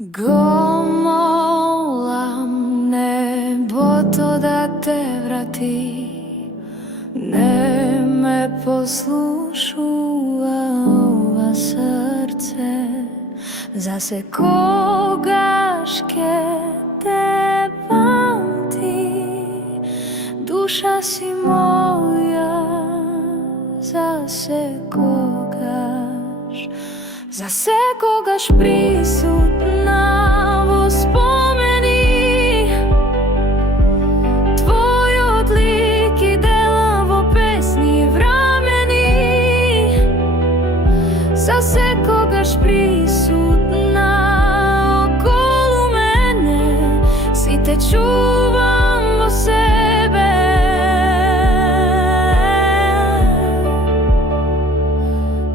Го молам небото да те врати, не ме послушува ова срце. За секогаш ке те памти, душа си моја, за секогаш присутна во спомени. Твојот лик и дела во песни врамени, за секогаш присутна околу мене. Си те чувам во себе,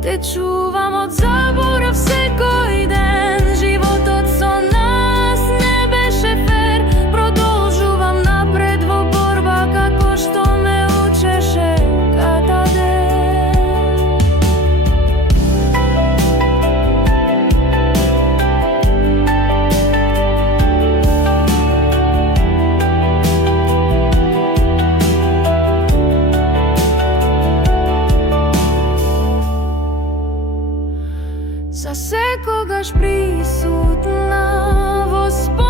те чувам од заборав секој ден. Животот со нас не беше фер, продолжувам напред во борба како што ме учеше кададе. За секогаш присутна во спомени.